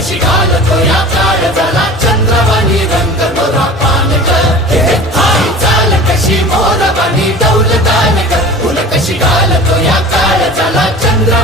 कशी घालतो या काळ झाला चंद्रवाणी रंग तोरा पानक हाय चाल कशी मोरवाणी डौल दानक उल कशी घालतो या काळ चंद्र